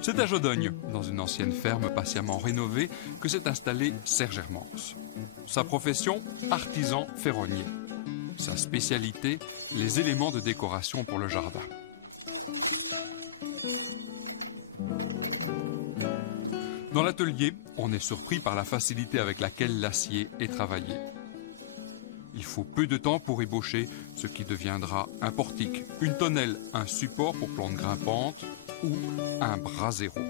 C'est à Jodogne, dans une ancienne ferme patiemment rénovée, que s'est installé Serge Hermance. Sa profession, artisan ferronnier. Sa spécialité, les éléments de décoration pour le jardin. Dans l'atelier, on est surpris par la facilité avec laquelle l'acier est travaillé. Il faut peu de temps pour ébaucher ce qui deviendra un portique, une tonnelle, un support pour plantes grimpantes ou un brasero.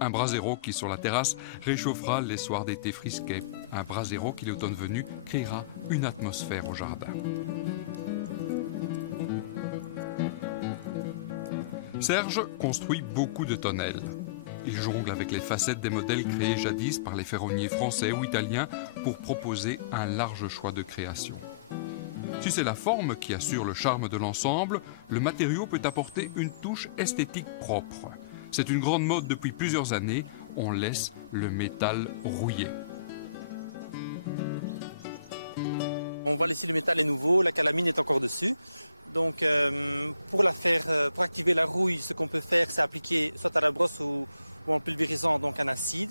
Un brasero qui, sur la terrasse, réchauffera les soirs d'été frisquets. Un brasero qui, l'automne venu, créera une atmosphère au jardin. Serge construit beaucoup de tonnelles. Il jongle avec les facettes des modèles créés jadis par les ferronniers français ou italiens pour proposer un large choix de création. Si c'est la forme qui assure le charme de l'ensemble, le matériau peut apporter une touche esthétique propre. C'est une grande mode depuis plusieurs années, on laisse le métal rouiller. On va laisser le métal est nouveau, la calamine est encore dessus. Donc pour activer la rouille, ce qu'on peut faire, c'est appliquer soit à la brosse ou en utilisant donc à l'acide.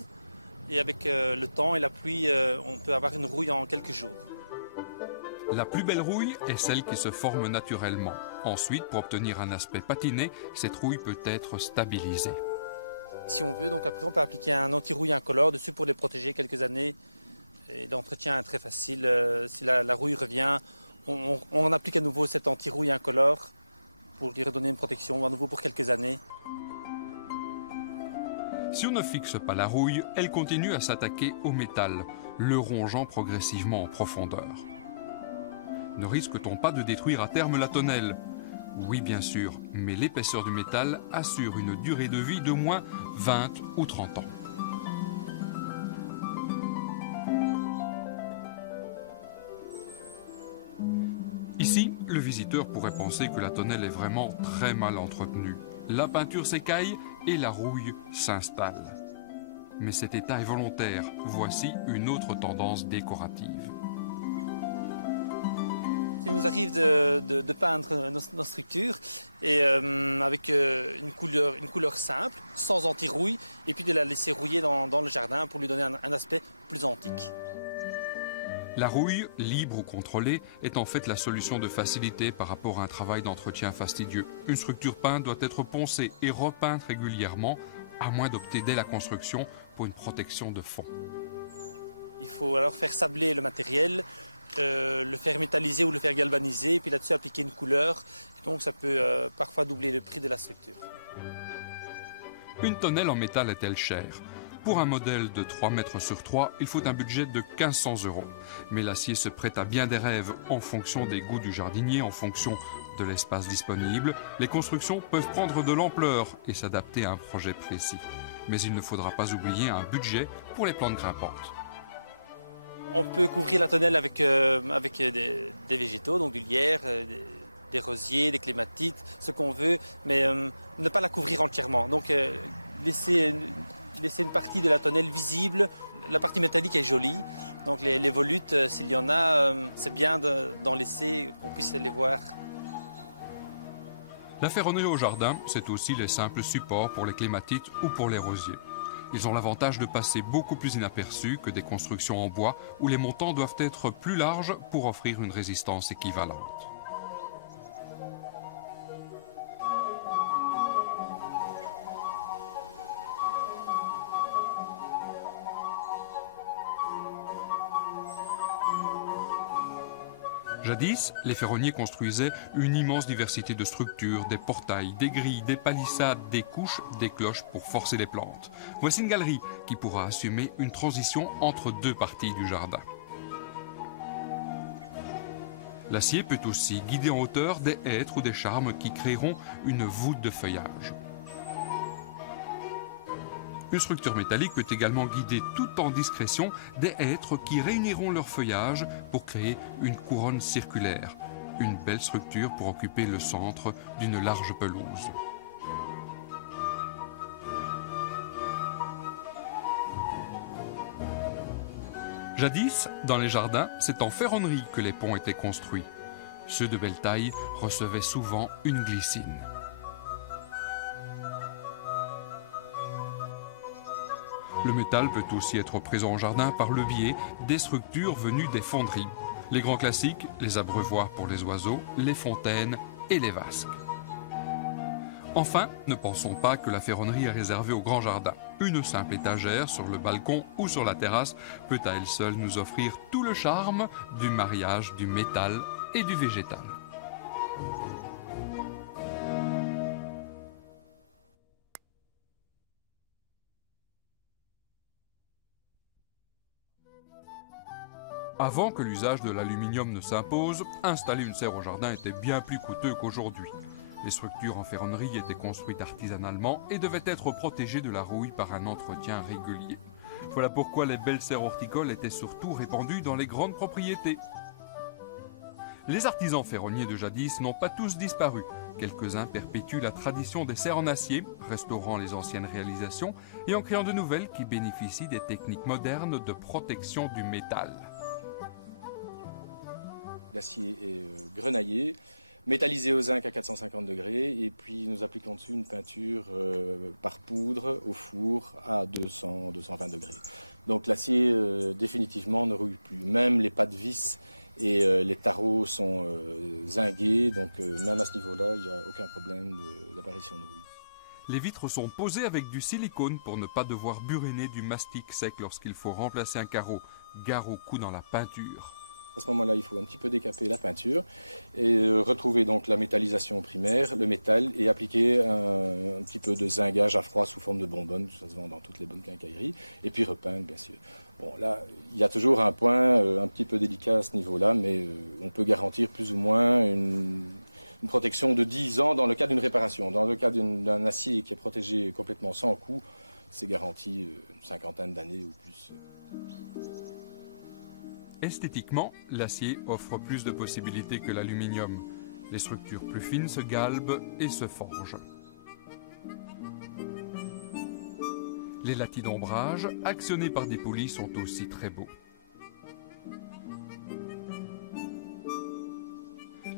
Et avec le temps et la pluie, on peut avoir une rouille en tête. La plus belle rouille est celle qui se forme naturellement. Ensuite, pour obtenir un aspect patiné, cette rouille peut être stabilisée. Si on veut donc appliquer un anti-rouille incolore, c'est pour les protéger quelques années. Et l'entretien est très facile. Si la rouille vient, on applique à nouveau cet anti-rouille incolore pour lui redonner une protection à nouveau pour quelques années. Si on ne fixe pas la rouille, elle continue à s'attaquer au métal, le rongeant progressivement en profondeur. Ne risque-t-on pas de détruire à terme la tonnelle? Oui, bien sûr, mais l'épaisseur du métal assure une durée de vie d'au moins 20 ou 30 ans. Ici, le visiteur pourrait penser que la tonnelle est vraiment très mal entretenue. La peinture s'écaille et la rouille s'installe. Mais cet état est volontaire. Voici une autre tendance décorative. De peindre nos structures et avec une couleur simple, sans anti-rouille, et puis de la laisser rouiller dans le jardin pour lui donner un aspect plus antique. La rouille, libre ou contrôlée, est en fait la solution de facilité par rapport à un travail d'entretien fastidieux. Une structure peinte doit être poncée et repeinte régulièrement, à moins d'opter dès la construction pour une protection de fond. Il faut faire sabler le matériel, le faire métalliser ou le faire galvaniser, puis là-dessus appliquer une couleur. Donc ça peut parfois doubler le prix de la structure. Une tonnelle en métal est-elle chère? Pour un modèle de 3 mètres sur 3, il faut un budget de 1500 €. Mais l'acier se prête à bien des rêves en fonction des goûts du jardinier, en fonction de l'espace disponible. Les constructions peuvent prendre de l'ampleur et s'adapter à un projet précis. Mais il ne faudra pas oublier un budget pour les plantes grimpantes. On peut construire une tonnelle avec des végétaux, des pierres, des rosiers, des clématites, ce qu'on veut, mais ne pas la construire entièrement. Donc laisser une partie de la tonnelle visible, une partie métallique est jolie. Donc les volutes, s'il y en a, c'est bien d'en laisser qu'on puisse les voir. La ferronnerie au jardin, c'est aussi les simples supports pour les clématites ou pour les rosiers. Ils ont l'avantage de passer beaucoup plus inaperçus que des constructions en bois où les montants doivent être plus larges pour offrir une résistance équivalente. Jadis, les ferronniers construisaient une immense diversité de structures, des portails, des grilles, des palissades, des couches, des cloches pour forcer les plantes. Voici une galerie qui pourra assumer une transition entre deux parties du jardin. L'acier peut aussi guider en hauteur des hêtres ou des charmes qui créeront une voûte de feuillage. Une structure métallique peut également guider tout en discrétion des hêtres qui réuniront leur feuillage pour créer une couronne circulaire, une belle structure pour occuper le centre d'une large pelouse. Jadis, dans les jardins, c'est en ferronnerie que les ponts étaient construits. Ceux de belle taille recevaient souvent une glycine. Le métal peut aussi être présent au jardin par le biais des structures venues des fonderies. Les grands classiques, les abreuvoirs pour les oiseaux, les fontaines et les vasques. Enfin, ne pensons pas que la ferronnerie est réservée au grand jardin. Une simple étagère sur le balcon ou sur la terrasse peut à elle seule nous offrir tout le charme du mariage du métal et du végétal. Avant que l'usage de l'aluminium ne s'impose, installer une serre au jardin était bien plus coûteux qu'aujourd'hui. Les structures en ferronnerie étaient construites artisanalement et devaient être protégées de la rouille par un entretien régulier. Voilà pourquoi les belles serres horticoles étaient surtout répandues dans les grandes propriétés. Les artisans ferronniers de jadis n'ont pas tous disparu. Quelques-uns perpétuent la tradition des serres en acier, restaurant les anciennes réalisations et en créant de nouvelles qui bénéficient des techniques modernes de protection du métal. Métallisé au zinc à 450 degrés, et puis nous appliquons dessus une peinture par poudre au four à 220 degrés. Donc l'acier définitivement ne roule plus. Même les pas de vis et les carreaux sont zingués, donc dans la couleur, il n'y a aucun problème de racine. Les vitres sont posées avec du silicone pour ne pas devoir buréner du mastic sec lorsqu'il faut remplacer un carreau. Gare au coup dans la peinture. À ce moment-là, il faut un petit peu décasser la peinture et retrouver donc la métallisation primaire, le métal, et appliquer un petit peu de cinglage à froid sous forme de bonbonne, qui se vend dans toutes les bonnes quincailleries, et puis repeindre, bien sûr. Bon, là, il y a toujours un point, un petit peu délicat à ce niveau-là, mais on peut garantir plus ou moins une protection de 10 ans dans le cas d'une réparation. Dans le cas d'un acier qui est protégé mais complètement sans coût, c'est garanti une cinquantaine d'années ou plus. Esthétiquement, l'acier offre plus de possibilités que l'aluminium. Les structures plus fines se galbent et se forgent. Les latis d'ombrage, actionnés par des poulies, sont aussi très beaux.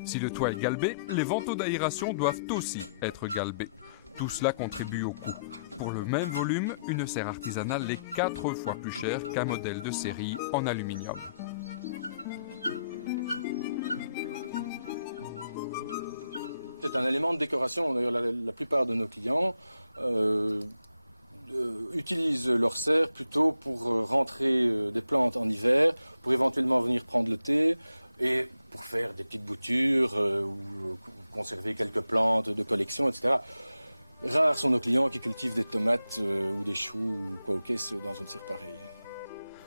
Si le toit est galbé, les vantaux d'aération doivent aussi être galbés. Tout cela contribue au coût. Pour le même volume, une serre artisanale est 4 fois plus chère qu'un modèle de série en aluminium. La plupart de nos clients utilisent leur serre plutôt pour rentrer des plantes en hiver, pour éventuellement venir prendre le thé et faire des petites boutures ou conserver quelques plantes, des connexions, etc. Ça, ce sont nos clients qui cultivent des tomates, des choux, ok, c'est dans une séparée.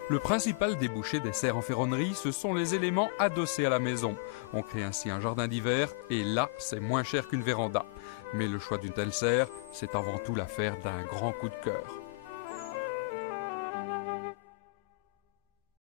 Le principal débouché des serres en ferronnerie, ce sont les éléments adossés à la maison. On crée ainsi un jardin d'hiver et là, c'est moins cher qu'une véranda. Mais le choix d'une telle serre, c'est avant tout l'affaire d'un grand coup de cœur.